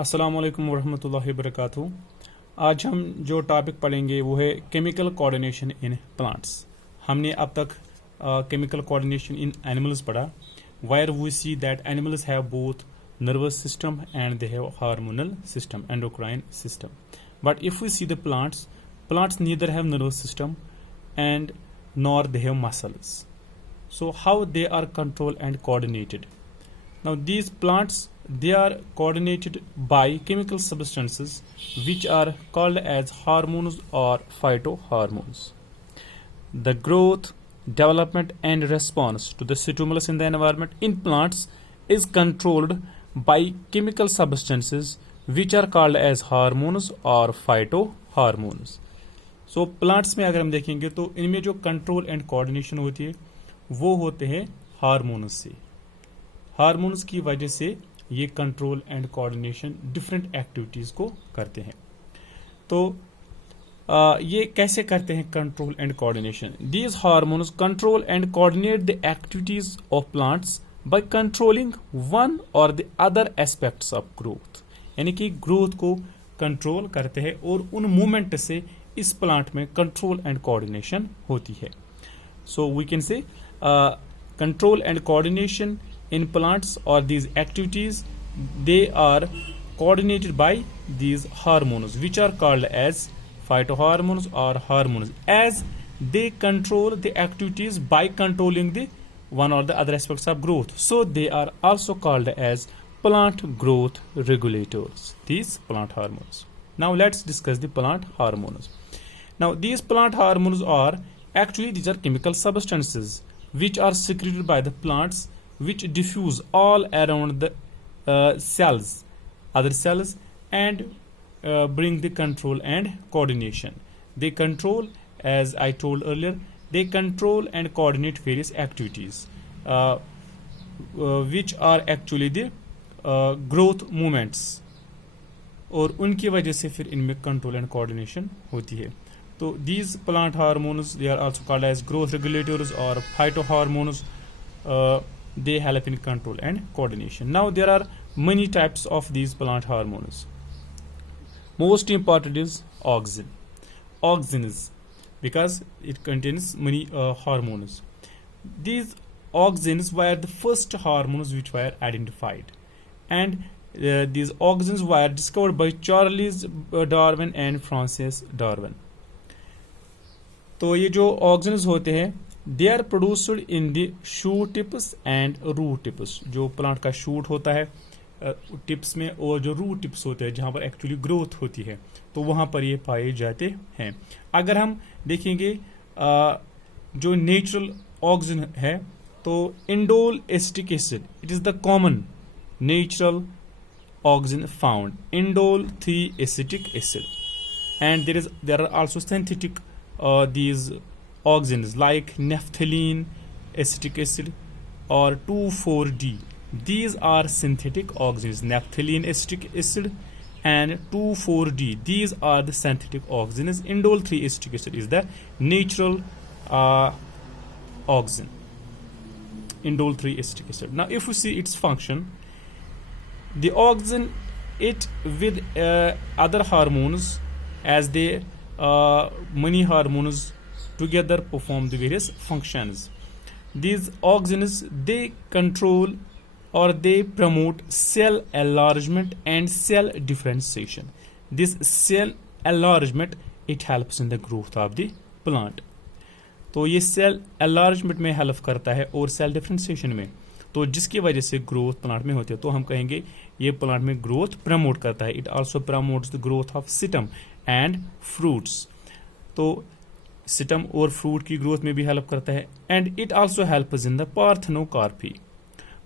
अस्सलाम वालेकुम वरहमतुल्लाहि वबरकातुहू। आज हम जो टॉपिक पढ़ेंगे वो है केमिकल कोऑर्डिनेशन इन प्लांट्स। हमने अब तक केमिकल कोऑर्डिनेशन इन एनिमल्स पढ़ा, where we see that animals have both nervous system and they have hormonal system, endocrine system. But if we see the plants neither have nervous system and nor they have muscles. So how they are controlled and coordinated? Now these plants, they are coordinated by chemical substances which are called as hormones or phytohormones. The growth, development and response to the stimulus in the environment in plants is controlled by chemical substances which are called as hormones or phytohormones. So plants में अगर हम देखेंगे तो इनमें जो control and coordination होती है वो होते हैं हार्मोन्स से। हार्मोन्स की वजह से ये control and coordination different activities को करते हैं। तो ये कैसे करते हैं control and coordination? These hormones control and coordinate the activities of plants by controlling one or the other aspects of growth, यानी कि ग्रोथ को कंट्रोल करते हैं और उन मूवमेंट से इस प्लांट में कंट्रोल एंड कोऑर्डिनेशन होती है। So we can say control and coordination in plants और these activities they are coordinated by these hormones which are called as phytohormones or hormones, as they control the activities by controlling the one or the other aspects of growth. So they are also called as plant growth regulators, these plant hormones. Now let's discuss the plant hormones. Now these plant hormones are these are chemical substances which are secreted by the plants, which diffuse all around the other cells and bring the control and coordination. They control, as I told earlier, they control and coordinate various activities which are actually the growth movements, और उनकी वजह से फिर इनमें control and coordination होती है। तो these plant hormones, they are also called as growth regulators or phytohormones. They help in control and coordination. Now there are many types of these plant hormones. Most important is auxin. Auxin is because it contains many hormones. These auxins were the first hormones which were identified, and these auxins were discovered by Charles Darwin and Francis Darwin. तो ये जो auxins होते हैं, they are produced in the shoot tips and root tips. जो plant का shoot होता है tips में और जो रूट टिप्स होते हैं जहाँ पर एक्चुअली ग्रोथ होती है, तो वहाँ पर ये पाए जाते हैं। अगर हम देखेंगे जो नेचुरल ऑक्सिन है तो indole acetic acid, it is the common natural auxin found, indole 3 acetic acid, and there are also synthetic these auxins like naphthalene acetic acid और 2,4-D. These are synthetic auxins, naphthalene acetic acid and 2,4-D. These are the synthetic auxins. Indole 3 acetic acid is the natural auxin. Indole 3 acetic acid. Now, if we see its function, the auxin, it with other hormones, as they many hormones together perform the various functions. These auxins, they control or they promote cell enlargement and cell differentiation. This cell enlargement, it helps in the growth of the plant. तो ये cell enlargement में help करता है और cell differentiation में, तो जिसकी वजह से ग्रोथ प्लांट में होती है, तो हम कहेंगे ये प्लांट में ग्रोथ प्रमोट करता है। It also promotes the growth of stem and fruits, तो सिटम और फ्रूट की ग्रोथ में भी हेल्प करता है। And it also helps in the parthenocarpy.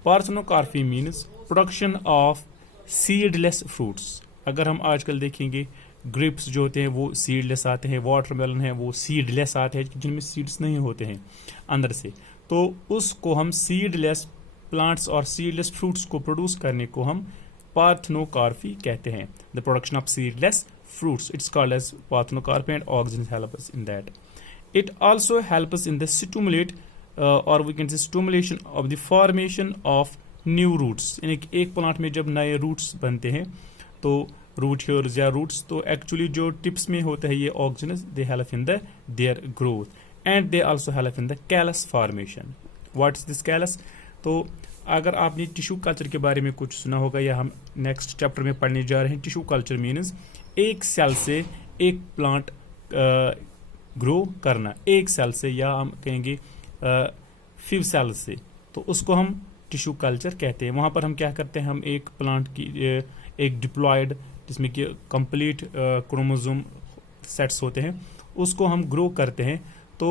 Parthenocarpy means production of seedless fruits. अगर हम आजकल देखेंगे ग्रेप्स जो होते हैं वो सीडलेस आते हैं, वाटरमेलन है वो सीडलेस आते हैं जिनमें सीड्स नहीं होते हैं अंदर से, तो उसको हम सीडलेस प्लांट्स और सीडलेस फ्रूट्स को प्रोड्यूस करने को हम पार्थेनोकार्पी कहते हैं। The production of seedless fruits, it's called as parthenocarpy, and auxins help us in that. It also helps us in the stimulate or we can say stimulation of the formation of new roots. यानी कि एक plant में जब नए roots बनते हैं तो root hairs या रूट्स, तो एक्चुअली जो टिप्स में होता है ये oxygen, they help in the their growth and they also help in the callus formation. What is this callus? तो अगर आपने टिश्यू कल्चर के बारे में कुछ सुना होगा या हम नेक्स्ट चैप्टर में पढ़ने जा रहे हैं, टिश्यू कल्चर मीन्स एक सेल से एक प्लांट ग्रो करना, एक सेल से, या हम कहेंगे फ्यू सेल से, तो उसको हम टिश्यू कल्चर कहते हैं। वहाँ पर हम क्या करते हैं, हम एक प्लांट की एक डिप्लॉयड जिसमें कि कंप्लीट क्रोमोसोम सेट्स होते हैं, उसको हम ग्रो करते हैं। तो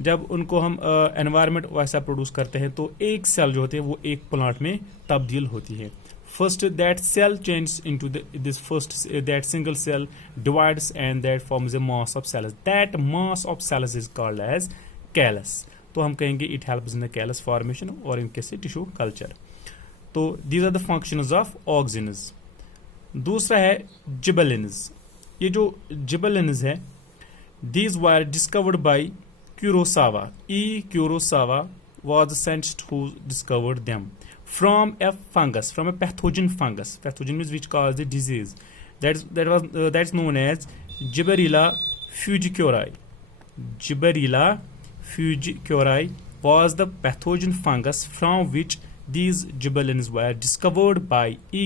जब उनको हम एनवायरनमेंट वैसा प्रोड्यूस करते हैं तो एक सेल जो होते हैं वो एक प्लांट में तब्दील होती है। First that cell change into this first that single cell divides and that forms a mass of cells, that mass of cells is called as callus. तो हम कहेंगे it helps in the callus formation और इनके से tissue culture. तो these are the functions of auxins. दूसरा है जिबेलिन्स। ये जो जिबेलिन्स है, these were discovered by Kurosawa. Kurosawa was the scientist who discovered them from a fungus, from a pathogen fungus. Pathogen means which causes the disease. That's known as Gibberella fugicuri. Gibberella fugicuri was the pathogen fungus from which these gibberellins were discovered by E.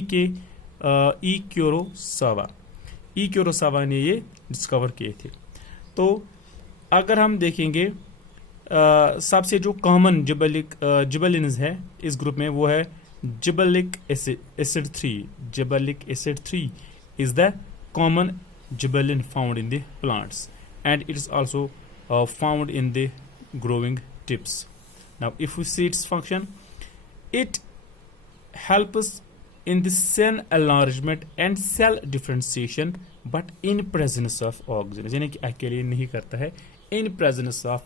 Kurosawa. E. Kurosawa ने ये discover किए थे। तो अगर हम देखेंगे सबसे जो कॉमन जिबेलिन्स है इस ग्रुप में, वो है gibberellic acid 3। Gibberellic acid 3 is the common gibberellin found in the plants and it is also found in the growing tips. Now if we see its function, it helps in the cell enlargement and cell differentiation but in presence of auxins, यानी कि अकेले नहीं करता है, in presence of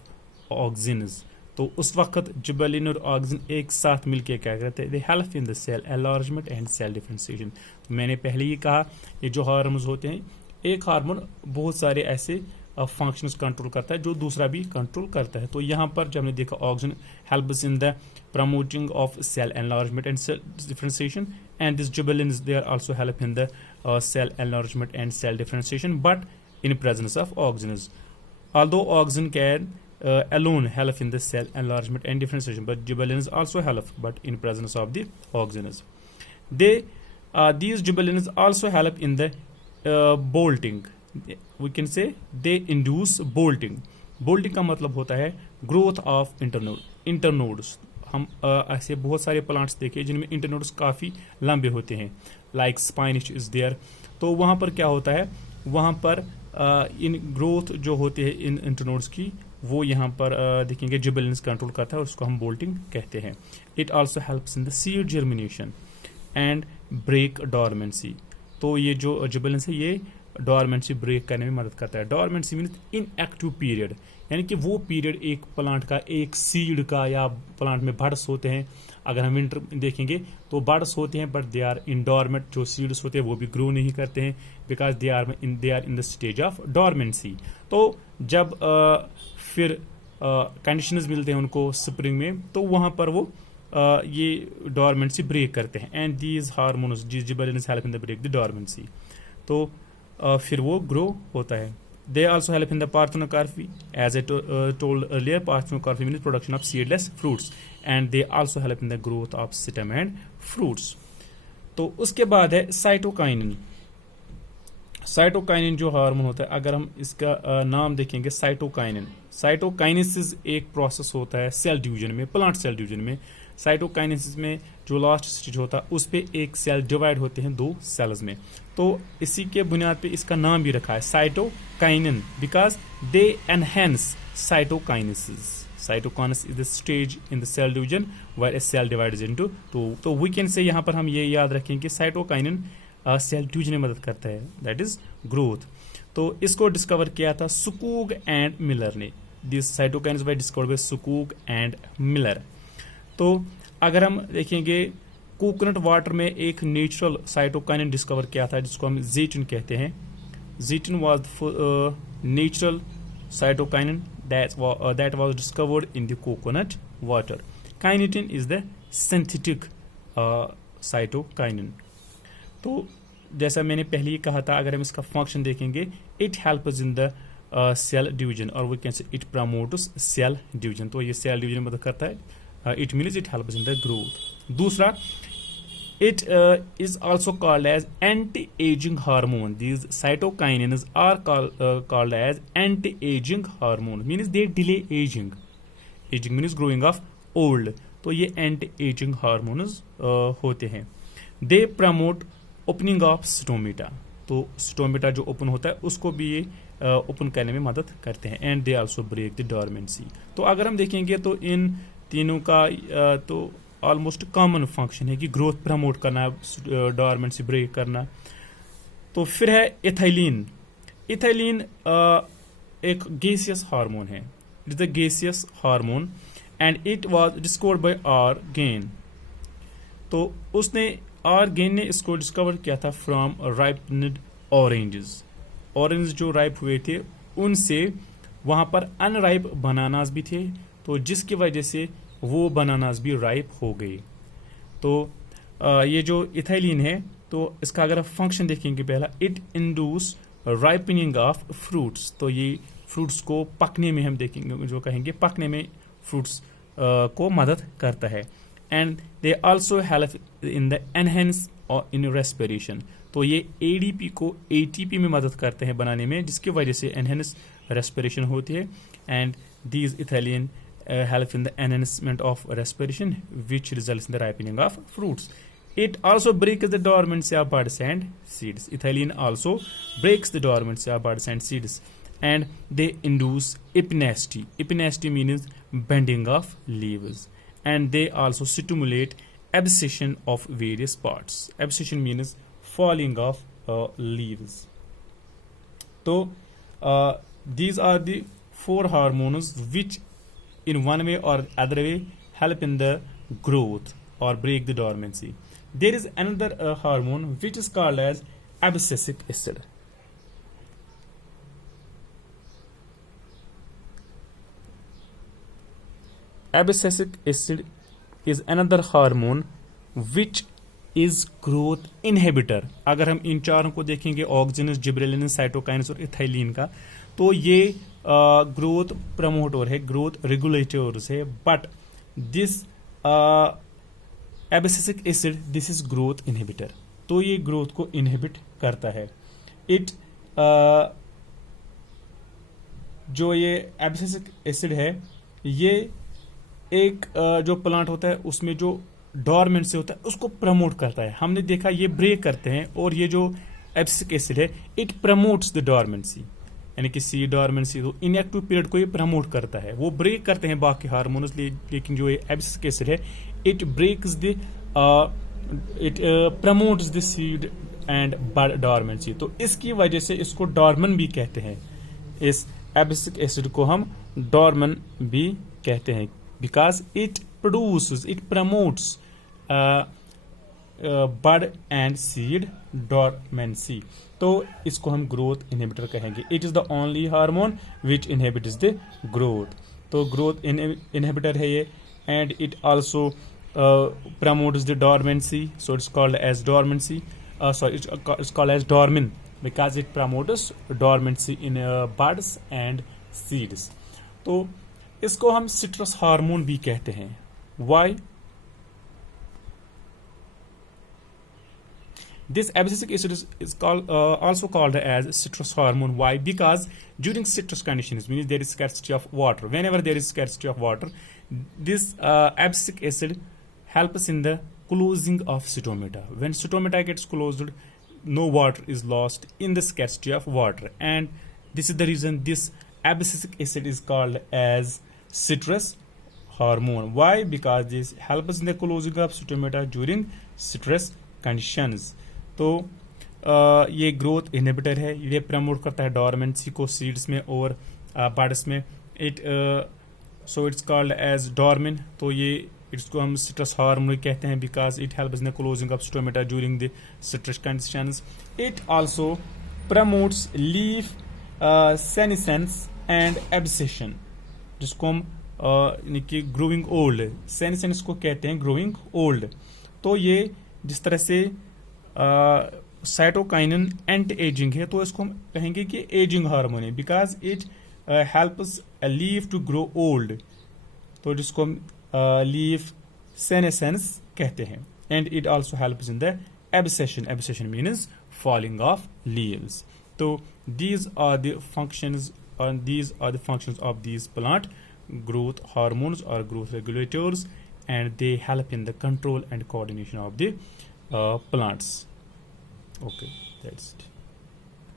auxins। तो उस वक्त जिबेलिन और ऑक्सिन एक साथ मिलके क्या करते हैं, they help in the cell enlargement and cell differentiation। तो मैंने पहले ही कहा ये जो हार्मोन्स होते हैं, एक हार्मोन बहुत सारे ऐसे फंक्शंस कंट्रोल करता है जो दूसरा भी कंट्रोल करता है। तो यहाँ पर जब हमने देखा auxin helps in the promoting of cell enlargement and cell differentiation, and these gibberellins they are also help in the cell enlargement and cell differentiation but in presence of auxins. Although auxin can alone help in the cell enlargement and differentiation, but gibberellins also help but in presence of the auxins. These gibberellins also help in the bolting. We can say they induce bolting. Bolting का मतलब होता है growth of internodes। हम ऐसे बहुत सारे plants देखे जिनमें इंटरनोड्स काफ़ी लंबे होते हैं, लाइक स्पाइनिश इज देयर। तो वहाँ पर क्या होता है, वहाँ पर इन ग्रोथ जो होते हैं इन इंटरनोड्स की, वो यहाँ पर देखेंगे जिबेलिन्स कंट्रोल करता है और उसको हम बोल्टिंग कहते हैं। It also helps in the seed germination and break dormancy. तो ये जो जिबेलिन्स है ये डॉर्मेंसी ब्रेक करने में मदद करता है। डॉर्मेंसी मीन्स इनएक्टिव पीरियड, यानी कि वो पीरियड एक प्लांट का, एक सीड का, या प्लांट में बड्स होते हैं। अगर हम विंटर देखेंगे तो बड्स होते हैं but they are in dormant. जो सीड्स होते हैं वो भी ग्रो नहीं करते हैं because they are in the stage of dormancy. तो जब फिर कंडीशंस मिलते हैं उनको स्प्रिंग में, तो वहाँ पर वो ये डॉर्मेंसी ब्रेक करते हैं and these hormones gibberellins help in the break the dormancy. तो फिर वो ग्रो होता है। They also help in the parthenocarpy. As I told earlier, parthenocarpy means production of seedless fruits and they also help in the growth of stem and fruits. तो उसके बाद है cytokinin. Cytokinin जो हार्मोन होता है, अगर हम इसका नाम देखेंगे साइटोकाइनिन, साइटोकाइनेसिस एक प्रोसेस होता है सेल डिवीजन में, प्लांट सेल डिवीजन में। साइटोकाइनेसिस में जो लास्ट स्टेज होता है उस पे एक सेल डिवाइड होते हैं दो सेल्स में। तो इसी के बुनियाद पे इसका नाम भी रखा है cytokinin because they enhance cytokinesis. Cytokinase is the stage in the cell division where a cell divides into two. तो we can say यहाँ पर हम ये याद रखें कि साइटोकाइनिन सेल डिवीजन में मदद करता है, दैट इज ग्रोथ। तो इसको डिस्कवर किया था सुकूग एंड मिलर ने। This cytokinin was discovered by Skoog and Miller. तो अगर हम देखेंगे कोकोनट वाटर में एक नेचुरल साइटोकाइनिन डिस्कवर किया था जिसको हम ज़ेटिन कहते हैं। Zeatin was natural cytokinin that was discovered in the coconut water. Kinetin is the synthetic cytokinin. तो जैसा मैंने पहले ही कहा था, अगर हम इसका फंक्शन देखेंगे, it helps in the cell division, और we can say it promotes cell division. तो ये सेल डिवीजन मदद करता है, it means it helps in the growth. दूसरा, it is also called as anti-aging hormone. These cytokinins are called as anti-aging hormone, means they delay aging. Aging means growing of old. तो ये anti-aging hormones होते हैं। They promote opening of stomata. तो stomata जो open होता है उसको भी ये open करने में मदद करते हैं। And they also break the dormancy. तो अगर हम देखेंगे तो इन तीनों का तो ऑलमोस्ट कॉमन फंक्शन है कि ग्रोथ प्रमोट करना, डॉर्मेंसी ब्रेक करना। तो फिर है इथाइलिन। इथाइलिन एक गैसियस हार्मोन है, it is the gaseous hormone and it was discovered by R Gane. तो उसने आर गेन ने इसको डिस्कवर किया था फ्रॉम राइपन्ड ऑरेंजेस। ऑरेंज जो राइप हुए थे उनसे वहां पर अनराइप बनानास भी थे, तो जिसकी वजह से वो बनानास भी राइप हो गए। तो ये जो इथाइलिन है, तो इसका अगर आप फंक्शन देखेंगे, पहला it induce ripening of fruits. तो ये फ्रूट्स को पकने में, हम देखेंगे जो कहेंगे पकने में फ्रूट्स को मदद करता है। And they also help in the enhance और इन रेस्पिरेशन। तो ये एडीपी को एटीपी में मदद करते हैं बनाने में, जिसकी वजह से एनहेंस रेस्पिरेशन होती है। And these ethylene help in the enhancement of respiration, which results in the ripening of fruits. It also breaks the dormancy of buds and seeds. Ethylene also breaks the dormancy of buds and seeds, and they induce epinacity. Epinacity means bending of leaves, and they also stimulate abscission of various parts. Abscission means falling of leaves. So these are the 4 hormones which in one way or other way help in the growth or break the dormancy. There is another hormone which is called as abscisic acid. Abscisic acid is another hormone which is growth inhibitor. अगर हम इन चारों को देखेंगे, ऑक्सिनस, जिब्रेलिनस, साइटोकाइनस और ethylene का, तो ये growth promoter है, ग्रोथ रेगुलेटर्स है। But this abscisic acid, this is growth inhibitor. तो ये ग्रोथ को इनहिबिट करता है। इट जो ये एब्सिसिक एसिड है, ये एक जो प्लांट होता है उसमें जो डॉर्मेंट से होता है उसको प्रमोट करता है। हमने देखा ये ब्रेक करते हैं, और ये जो एब्सिसिक एसिड है इट प्रमोट्स द डॉर्मेंसी, यानी कि सी डॉर्मेंसी, तो इनएक्टिव पीरियड को ये प्रमोट करता है। वो ब्रेक करते हैं बाकी हार्मोन्स, लेकिन जो ये एब्सिसिक एसिड है it breaks the it promotes the seed and bud dormancy. तो इसकी वजह से इसको डॉर्मन भी कहते हैं। इस एब्सिसिक एसिड को हम डॉर्मन भी कहते हैं, because it produces, it promotes bud and seed dormancy. तो इसको हम ग्रोथ इनहिबिटर कहेंगे। It is the only hormone which inhibits the growth. तो ग्रोथ इनहिबिटर है ये, and it also promotes the dormancy, so it's called as dormancy, it's called as dormin because it promotes dormancy in buds and seeds. तो इसको हम stress hormone भी कहते हैं। Why? This abscisic acid is also called as citrus hormone. Why? Because during citrus conditions, means there is scarcity of water. Whenever there is scarcity of water, this abscisic acid helps in the closing of stomata. When stomata gets closed, no water is lost in the scarcity of water, and this is the reason this abscisic acid is called as citrus hormone. Why? Because this helps in the closing of stomata during stress conditions. तो ये growth inhibitor है, ये promote करता है dormancy को seeds में और buds में। It so it's called as dormin. तो ये इसको हम सिट्रस हार्मोन कहते हैं because it helps in the closing of stomata during the stress conditions. It also promotes leaf senescence and abscission, जिसको हम यानी कि ग्रोइंग ओल्ड, सेनिसेंस को कहते हैं ग्रोइंग ओल्ड। तो ये जिस तरह से साइटोकाइनिन एंटी एजिंग है, तो इसको हम कहेंगे कि एजिंग हार्मोन है, because it helps leaf to grow old, तो जिसको हम लीफ सेनेसेंस कहते हैं. And it also helps in the abscission. Abscission means falling of leaves. So these are the functions, and these are the functions of these plant growth hormones or growth regulators, and they help in the control and coordination of the plants. Okay, that's it.